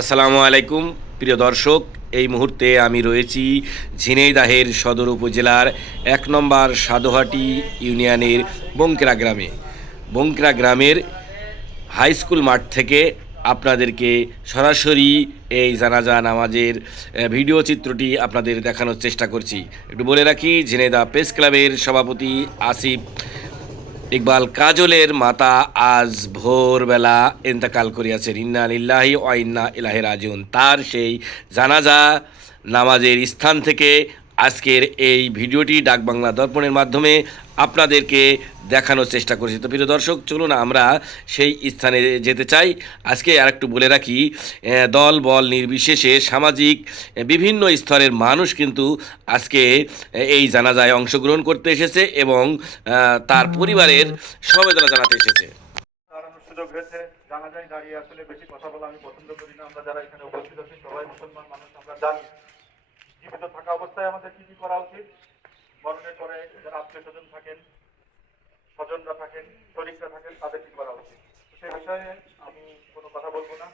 আসসালামু আলাইকুম, প্রিয় দর্শক। এই মুহূর্তে আমি রয়েছি ঝিনাইদাহের সদর উপজেলার এক নম্বর সাদোহাটি ইউনিয়নের বঙ্করা গ্রামে। বঙ্করা গ্রামের হাই স্কুল মাঠ থেকে আপনাদেরকে সরাসরি এই জানাজা নামাজের ভিডিও চিত্রটি আপনাদের দেখানোর চেষ্টা করছি। একটু বলে রাখি, ঝিনাইদা প্রেস ক্লাবের সভাপতি আসিফ ইকবাল কাজলের মাতা আজ ভোরবেলা ইন্তেকাল করিয়াছেন। ইন্না লিল্লাহি ও ইন্না ইলাহি রাজিউন। তার সেই জানাজা নামাজের স্থান থেকে আজকের এই ভিডিওটি ডাক বাংলা দর্পণের মাধ্যমে আপনাদেরকে দেখানোর চেষ্টা করছি। তো প্রিয় দর্শক, চলুন আমরা সেই স্থানে যেতে চাই। আজকে আর একটু বলে রাখি দল, বল নির্বিশেষে সামাজিক বিভিন্ন স্তরের মানুষ কিন্তু আজকে এই জানাজায় অংশগ্রহণ করতে এসেছে এবং তার পরিবারের সমবেদনা জানাতে এসেছে। দাঁড়ানোর সুযোগ হয়েছে। জানা দাঁড়িয়ে আসলে বেশি কথা বলা আমি পছন্দ করি না। আমরা যারা এখানে উপস্থিত আছি, সবাই মুসলমান মানুষ, আমরা জানি। জীবিত থাকা অবস্থায় আমাদের কি কি করা উচিত? মরণের পরে যারা আত্মীয় স্বজন থাকেন স্বজনরা থাকেন শরীররা থাকেন তাদের কি করা উচিত? সে বিষয়ে আমি কোনো কথা বলব না।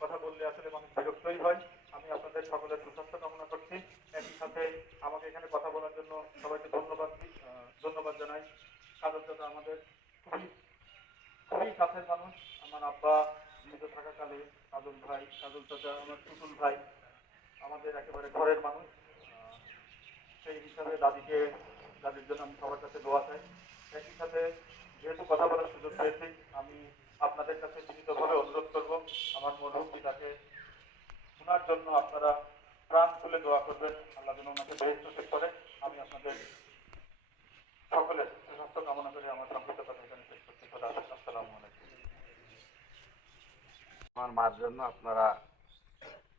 কথা বললে আসলে মানুষ বিরক্তই হয়। আমি আপনাদের সকলের সুস্বাস্থ্য কামনা করছি। একই সাথে আমাকে এখানে কথা বলার জন্য সবাইকে ধন্যবাদ দিই, ধন্যবাদ জানাই। কাজল দাদা আমাদের খুবই খুবই কাছের মানুষ। আমার আব্বা জীবিত থাকাকালে কাজল ভাই কাজল চাচা আমার টুটুল ভাই আমাদের একেবারে ঘরের মানুষ। হিসাবে দাদিকে, দাদির জন্য আমি সবার কাছে দোয়া চাই। একই সাথে যেহেতু কথা বলার সুযোগ পেয়েছি, আমি আপনাদের কাছে বিনীতভাবে অনুরোধ করব, আমার মরহুম পিতাকে শোনার জন্য আপনারা প্রাণ খুলে দোয়া করবেন। আল্লাহ যেন ওনাকে বেহেস্ত করে। আমি আপনাদের সকলের সুস্বাস্থ্য কামনা করে আমার সংক্ষিপ্ত কথা এখানে শেষ খোদা হাফেজ। আসসালামু আলাইকুম। আমার মার জন্য আপনারা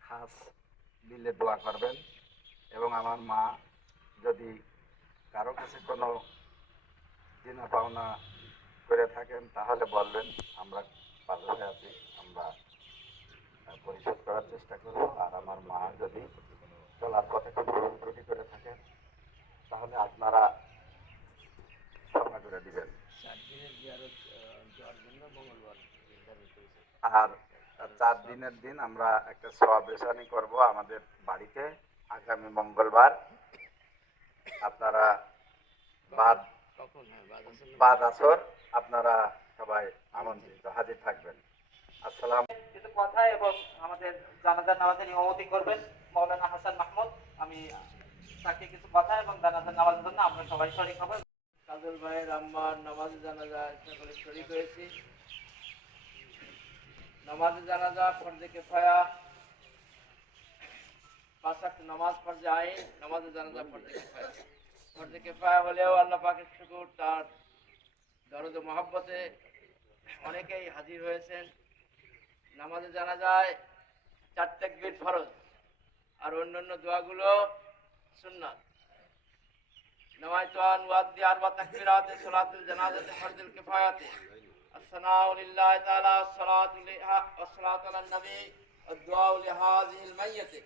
খাস দিলে দোয়া করবেন এবং আমার মা যদি কারও কাছে কোনো দিনা পাওনা করে থাকেন তাহলে বলবেন আমরা পাশে আছি আমরা পরিশোধ করার চেষ্টা করব। আর আমার মা যদি চলার পথে কোনো ত্রুটি করে থাকেন তাহলে আপনারা ক্ষমা করে দিবেন। আর চার দিনের দিন আমরা একটা সবেশানি করব আমাদের বাড়িতে। আগামী মঙ্গলবার আপনারা বাদ বাদ আসর, আপনারা সবাই আমন্ত্রিত, হাজির থাকবেন। আসসালাম কিছু কথা এবং আমাদের জানাজার নামাজের ইমামতি করবেন মৌলানা হাসান মাহমুদ। আমি তাকে কিছু কথা এবং জানাজার নামাজের জন্য আমরা সবাই শরিক হব। কাজল ভাইয়ের আম্মার নামাজ জানাজা সকলে শরিক হয়েছি। নামাজ জানাজা ফর্জে কেফায়া পাঁচ ওয়াক্ত নামাজ ফরজে আইন নামাজে জানাজা ফরজে কিফায়া ফরজে কিফায়া হলেও আল্লাহ পাকের শুকুর, তার দরদ মহাব্বতে অনেকেই হাজির হয়েছেন। নামাজে জানা যায় চারটেক তাকবীর ফরজ আর অন্যান্য দোয়াগুলো সুন্নাত। নওয়াইতান ওয়াদি আরবা তাকবীরাতে, সালাতুল জানাজাতে, ফরজুল কিফায়াতে। আসসালামু লিল্লাহি তাআলা সালাতু লিহা ওয়া সালাতু আলা নবী ওয়া দুআ লিহাযিহিল মাইয়্যিত।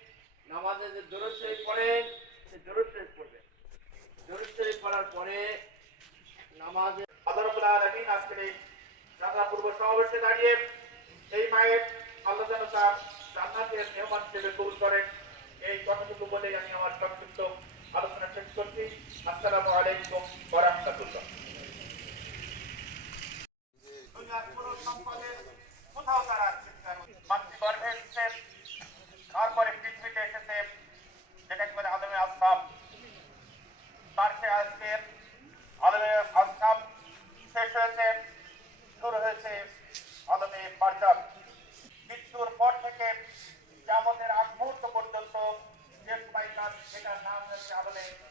নামাজে যে দরুদ শরীফ পড়েন সে দরুদ শরীফ পড়বেন দরুদ শরীফ পড়ার পরে নামাজে আল্লাহ আলামিন আজকের পূর্ব সমাবেশে দাঁড়িয়ে এই মায়ের আল্লাহ যেন তার জান্নাতের মেহমান হিসেবে কবুল করেন। এই কথাটুকু বলেই আমি আমার সংক্ষিপ্ত আলোচনা শেষ করছি। আসসালামু আলাইকুম ওয়া রাহমাতুল্লাহ। Amen.